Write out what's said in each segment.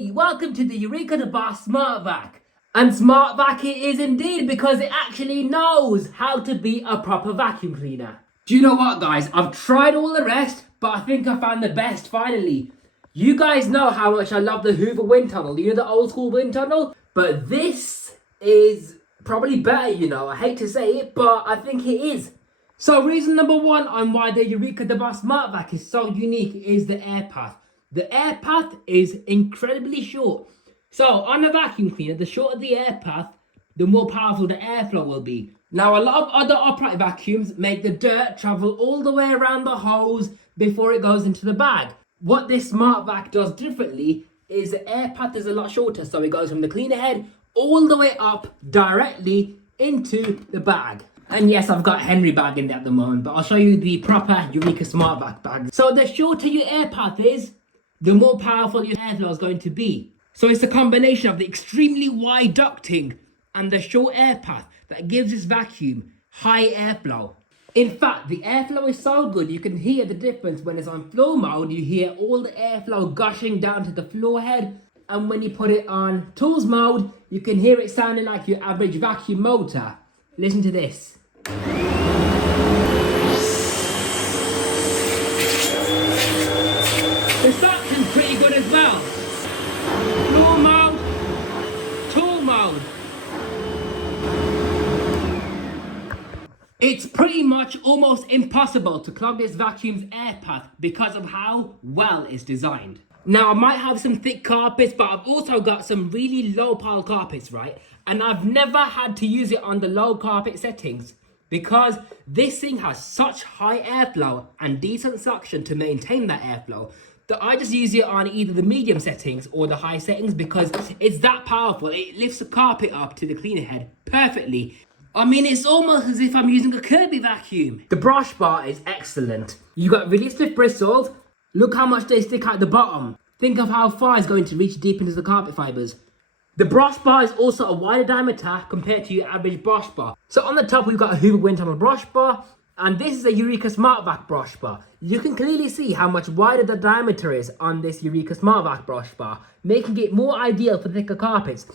Hey, welcome to the Eureka the Boss SmartVac. And SmartVac it is indeed because it actually knows how to be a proper vacuum cleaner. Do you know what, guys? I've tried all the rest, but I think I found the best finally. You guys know how much I love the Hoover Wind tunnel, you know, the old school wind tunnel? But this is probably better, you know. I hate to say it, but I think it is. So reason number one on why the Eureka the Boss SmartVac is so unique is the air path. The air path is incredibly short. So on a vacuum cleaner, the shorter the air path, the more powerful the airflow will be. Now a lot of other upright vacuums make the dirt travel all the way around the hose before it goes into the bag. What this SmartVac does differently is the air path is a lot shorter, so it goes from the cleaner head all the way up directly into the bag. And yes, I've got Henry bag in there at the moment, but I'll show you the proper Eureka SmartVac bag. So the shorter your air path is, the more powerful your airflow is going to be. So it's a combination of the extremely wide ducting and the short air path that gives this vacuum high airflow. In fact, the airflow is so good you can hear the difference when it's on floor mode. You hear all the airflow gushing down to the floor head, and when you put it on tools mode, you can hear it sounding like your average vacuum motor. Listen to this. The suction's pretty good as well. Floor mode, tool mode. It's pretty much almost impossible to clog this vacuum's air path because of how well it's designed. Now I might have some thick carpets, but I've also got some really low pile carpets, right? And I've never had to use it on the low carpet settings because this thing has such high airflow and decent suction to maintain that airflow that I just use it on either the medium settings or the high settings because it's that powerful. It lifts the carpet up to the cleaner head perfectly. I mean, it's almost as if I'm using a Kirby vacuum. The brush bar is excellent. You got really stiff bristles. Look how much they stick out the bottom. Think of how far it's going to reach deep into the carpet fibers. The brush bar is also a wider diameter compared to your average brush bar. So on the top we've got a Hoover Wind tunnel brush bar, and this is a Eureka SmartVac brush bar. You can clearly see how much wider the diameter is on this Eureka SmartVac brush bar, making it more ideal for thicker carpets.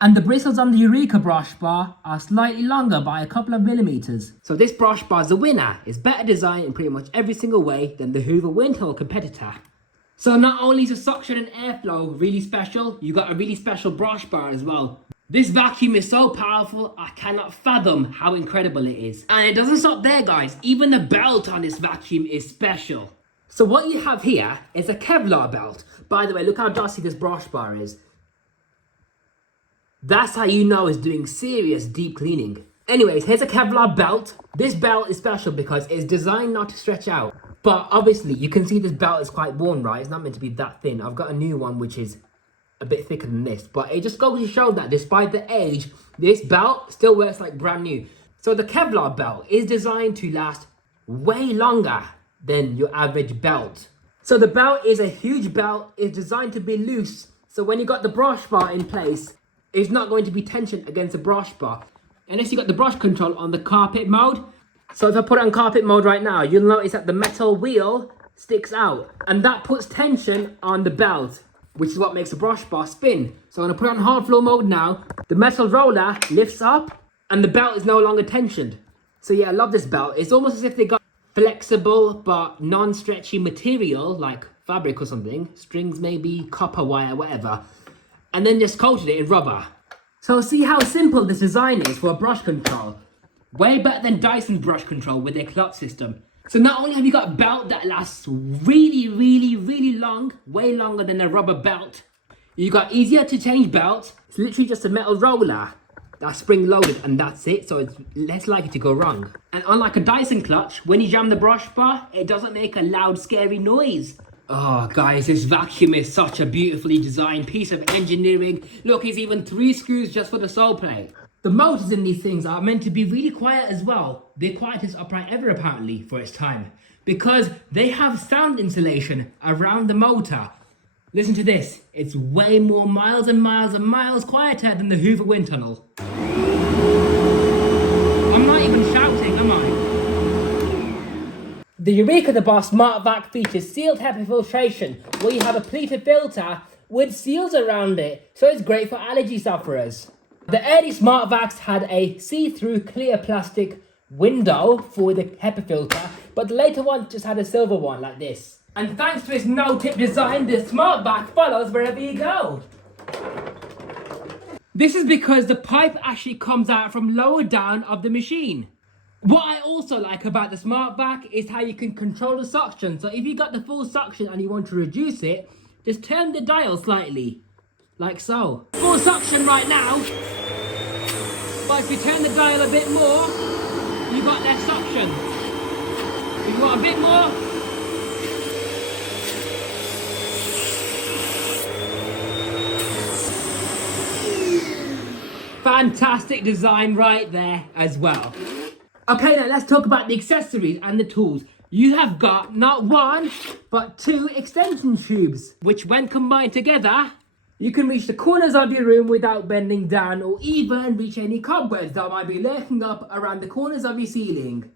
And the bristles on the Eureka brush bar are slightly longer by a couple of millimeters. So this brush bar is a winner. It's better designed in pretty much every single way than the Hoover Wind tunnel competitor. So not only is the suction and airflow really special, you got a really special brush bar as well. This vacuum is so powerful, I cannot fathom how incredible it is. And it doesn't stop there, guys. Even the belt on this vacuum is special. So what you have here is a Kevlar belt. By the way, look how dusty this brush bar is. That's how you know it's doing serious deep cleaning. Anyways, here's a Kevlar belt. This belt is special because it's designed not to stretch out. But obviously, you can see this belt is quite worn, right? It's not meant to be that thin. I've got a new one which is a bit thicker than this, but it just goes to show that despite the age, this belt still works like brand new. So the Kevlar belt is designed to last way longer than your average belt. So the belt is a huge belt. It's designed to be loose, so when you got the brush bar in place, it's not going to be tensioned against the brush bar unless you got the brush control on the carpet mode. So if I put it on carpet mode right now, you'll notice that the metal wheel sticks out, and that puts tension on the belt, which is what makes the brush bar spin. So I'm gonna put it on hard floor mode now. The metal roller lifts up and the belt is no longer tensioned. So yeah, I love this belt. It's almost as if they got flexible but non-stretchy material like fabric or something, strings maybe, copper wire, whatever, and then just coated it in rubber. So see how simple this design is for a brush control. Way better than Dyson's brush control with their clutch system. So not only have you got a belt that lasts really, really, really long, way longer than a rubber belt, you got easier to change belts. It's literally just a metal roller that's spring loaded and that's it, so it's less likely to go wrong. And unlike a Dyson clutch, when you jam the brush bar, it doesn't make a loud, scary noise. Oh guys, this vacuum is such a beautifully designed piece of engineering. Look, it's even 3 screws just for the sole plate. The motors in these things are meant to be really quiet as well. The quietest upright ever apparently for its time, because they have sound insulation around the motor. Listen to this. It's way more miles and miles and miles quieter than the Hoover Wind tunnel. I'm not even shouting, am I? The Eureka the Boss SmartVac features sealed Hepa filtration, where you have a pleated filter with seals around it, so it's great for allergy sufferers. The early SmartVacs had a see-through clear plastic window for the HEPA filter, but the later ones just had a silver one like this. And thanks to its no-tip design, the SmartVac follows wherever you go. This is because the pipe actually comes out from lower down of the machine. What I also like about the SmartVac is how you can control the suction. So if you got the full suction and you want to reduce it, just turn the dial slightly, like so. Full suction right now, but if you turn the dial a bit more, you got less suction. If you want a bit more, fantastic design right there as well. Okay, now let's talk about the accessories and the tools. You have got not one, but two extension tubes, which when combined together, you can reach the corners of your room without bending down or even reach any cobwebs that might be lurking up around the corners of your ceiling.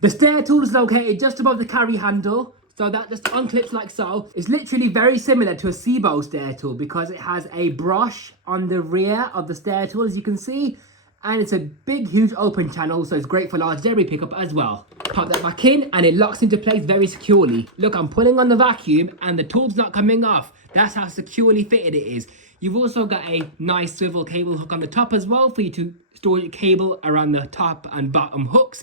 The stair tool is located just above the carry handle, so that just unclips like so. It's literally very similar to a SIBO stair tool because it has a brush on the rear of the stair tool, as you can see, and it's a big, huge open channel, so it's great for large debris pickup as well. Pop that back in and it locks into place very securely. Look, I'm pulling on the vacuum and the tool's not coming off. That's how securely fitted it is. You've also got a nice swivel cable hook on the top as well for you to store your cable around the top and bottom hooks.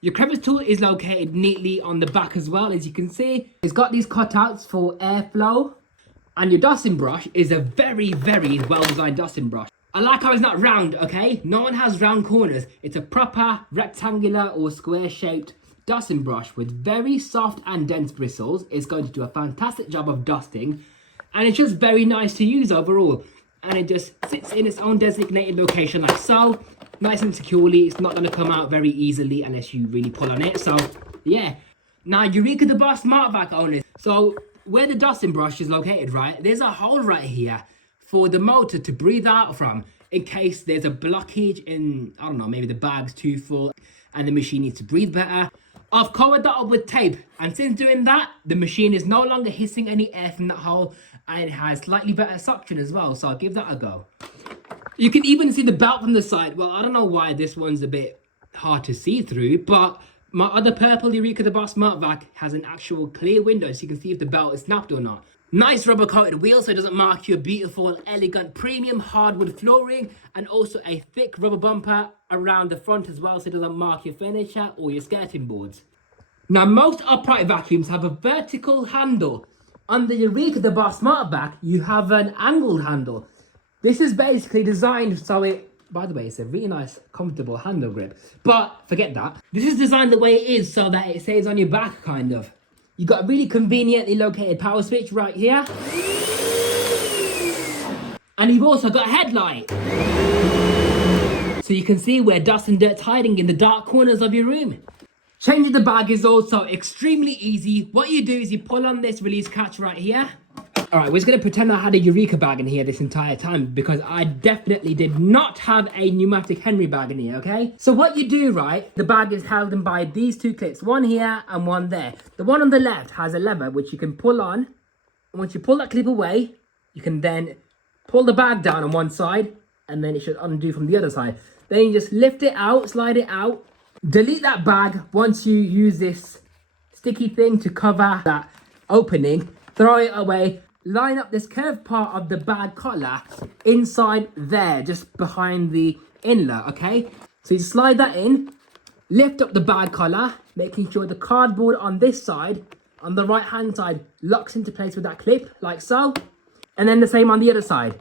Your crevice tool is located neatly on the back as well, as you can see. It's got these cutouts for airflow. And your dusting brush is a very, very well-designed dusting brush. I like how it's not round, okay? No one has round corners. It's a proper rectangular or square-shaped dusting brush with very soft and dense bristles. It's going to do a fantastic job of dusting. And it's just very nice to use overall. And it just sits in its own designated location like so. Nice and securely. It's not going to come out very easily unless you really pull on it. So, yeah. Now, Eureka the Boss SmartVac owners. So, where the dusting brush is located, right, there's a hole right here for the motor to breathe out from in case there's a blockage in, I don't know, maybe the bag's too full and the machine needs to breathe better. I've covered that up with tape, and since doing that, the machine is no longer hissing any air from that hole, and it has slightly better suction as well, so I'll give that a go. You can even see the belt from the side. Well, I don't know why this one's a bit hard to see through, but my other purple Eureka the Boss SmartVac has an actual clear window so you can see if the belt is snapped or not. Nice rubber coated wheel so it doesn't mark your beautiful, elegant, premium hardwood flooring, and also a thick rubber bumper around the front as well so it doesn't mark your furniture or your skirting boards. Now, most upright vacuums have a vertical handle. On the Eureka the Boss SmartVac, you have an angled handle. This is basically designed so it, by the way, it's a really nice, comfortable handle grip. But forget that. This is designed the way it is so that it stays on your back, kind of. You've got a really conveniently located power switch right here. And you've also got a headlight. So you can see where dust and dirt's hiding in the dark corners of your room. Changing the bag is also extremely easy. What you do is you pull on this release catch right here. Alright, we're just going to pretend I had a Eureka bag in here this entire time because I definitely did not have a pneumatic Henry bag in here, okay? So what you do, right, the bag is held in by these two clips, one here and one there. The one on the left has a lever which you can pull on. And once you pull that clip away, you can then pull the bag down on one side and then it should undo from the other side. Then you just lift it out, slide it out, delete that bag once you use this sticky thing to cover that opening, throw it away. Line up this curved part of the bag collar inside there, just behind the inlet, okay? So you slide that in, lift up the bag collar, making sure the cardboard on this side, on the right hand side, locks into place with that clip, like so. And then the same on the other side.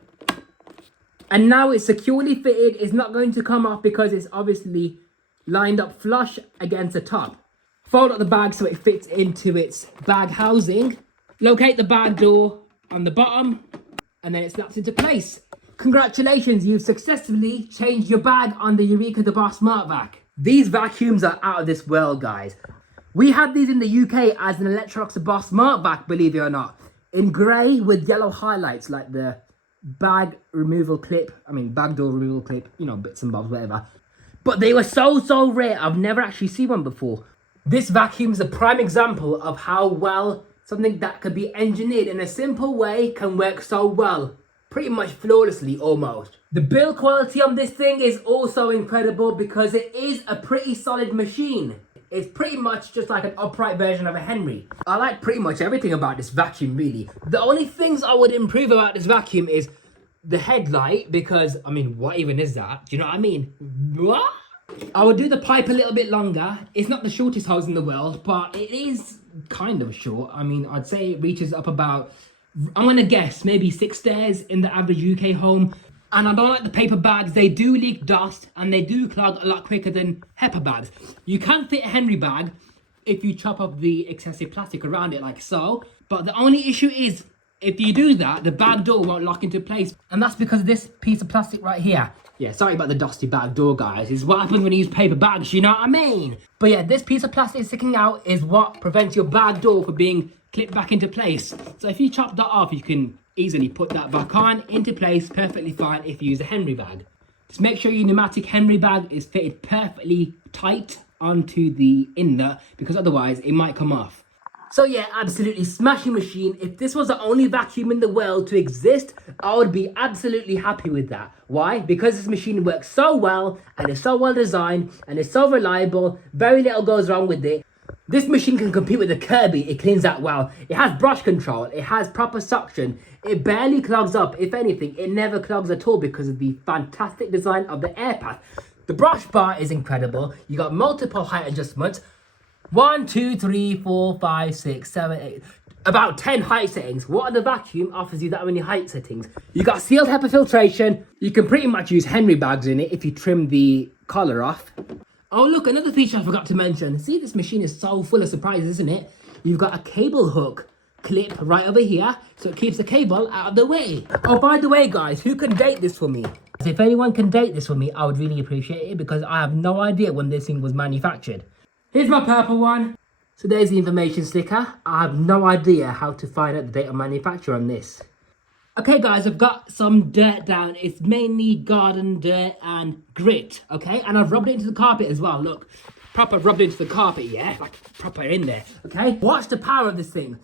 And now it's securely fitted. It's not going to come off because it's obviously lined up flush against the top. Fold up the bag so it fits into its bag housing. Locate the bag door on the bottom, and then it snaps into place. Congratulations, you've successfully changed your bag on the Eureka the Boss SmartVac. These vacuums are out of this world, guys. We had these in the UK as an Electrolux the Boss SmartVac, believe it or not, in grey with yellow highlights like the bag removal clip, bag door removal clip, you know, bits and bobs, whatever. But they were so rare, I've never actually seen one before. This vacuum is a prime example of how well something that could be engineered in a simple way can work so well. Pretty much flawlessly almost. The build quality on this thing is also incredible because it is a pretty solid machine. It's pretty much just like an upright version of a Henry. I like pretty much everything about this vacuum really. The only things I would improve about this vacuum is the headlight, because I mean, what even is that? Do you know what I mean? What? I would do the pipe a little bit longer. It's not the shortest hose in the world, but it is kind of short. I mean, I'd say it reaches up about, I'm gonna guess, maybe 6 stairs in the average UK home. And I don't like the paper bags. They do leak dust and they do clog a lot quicker than Hepa bags. You can fit a Henry bag if you chop up the excessive plastic around it like so. But the only issue is, if you do that, the bag door won't lock into place. And that's because of this piece of plastic right here. Yeah, sorry about the dusty bag door, guys. This is what happens when you use paper bags, you know what I mean? But yeah, this piece of plastic sticking out is what prevents your bag door from being clipped back into place. So if you chop that off, you can easily put that back on into place perfectly fine if you use a Henry bag. Just make sure your pneumatic Henry bag is fitted perfectly tight onto the inlet, because otherwise it might come off. So yeah, absolutely smashing machine. If this was the only vacuum in the world to exist, I would be absolutely happy with that. Why? Because this machine works so well and is so well designed and is so reliable. Very little goes wrong with it. This machine can compete with the Kirby. It cleans out well. It has brush control. It has proper suction. It barely clogs up. If anything, it never clogs at all because of the fantastic design of the air path. The brush bar is incredible. You got multiple height adjustments. 1, 2, 3, 4, 5, 6, 7, 8. About 10 height settings. What other vacuum offers you that many height settings? You got sealed Hepa filtration. You can pretty much use Henry bags in it if you trim the collar off. Oh look, another feature I forgot to mention. See, this machine is so full of surprises, isn't it? You've got a cable hook clip right over here, so it keeps the cable out of the way. Oh, by the way, guys, who can date this for me? If anyone can date this for me, I would really appreciate it, because I have no idea when this thing was manufactured. Here's my purple one. So there's the information sticker. I have no idea how to find out the date of manufacture on this. Okay guys, I've got some dirt down. It's mainly garden dirt and grit, okay? And I've rubbed it into the carpet as well, look. Proper rubbed into the carpet, yeah? Like proper in there, okay? Watch the power of this thing.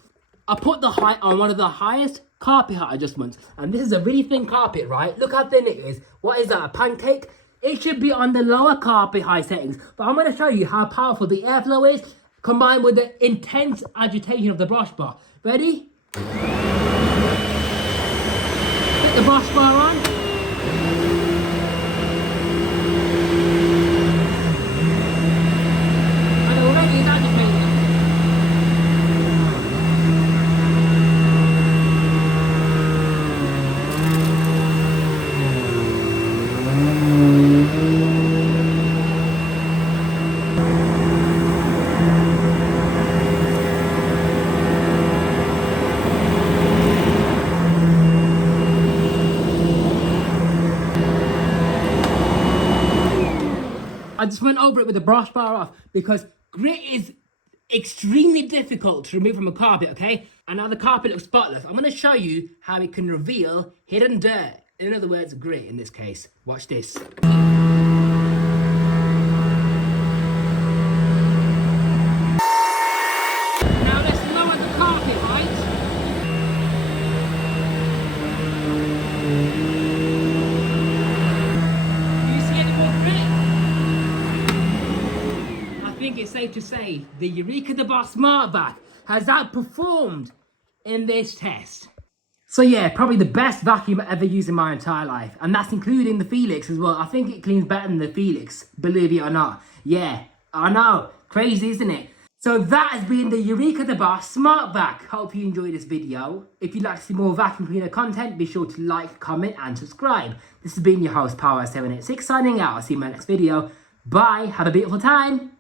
I put the height on one of the highest carpet height adjustments. And this is a really thin carpet, right? Look how thin it is. What is that, a pancake? It should be on the lower carpet height settings. But I'm going to show you how powerful the airflow is, combined with the intense agitation of the brush bar. Ready? Put the brush bar on. And already it's agitated. I just went over it with the brush bar off because grit is extremely difficult to remove from a carpet, okay? And now the carpet looks spotless. I'm going to show you how it can reveal hidden dirt. In other words, grit in this case. Watch this. Now let's lower the carpet, right? I think it's safe to say the Eureka the Boss SmartVac has outperformed in this test. So yeah, probably the best vacuum I ever used in my entire life. And that's including the Felix as well. I think it cleans better than the Felix, believe it or not. Yeah, I know, crazy isn't it? So that has been the Eureka the Boss SmartVac. Hope you enjoyed this video. If you'd like to see more vacuum cleaner content, be sure to like, comment and subscribe. This has been your host Power786 signing out. I'll see you in my next video. Bye, have a beautiful time.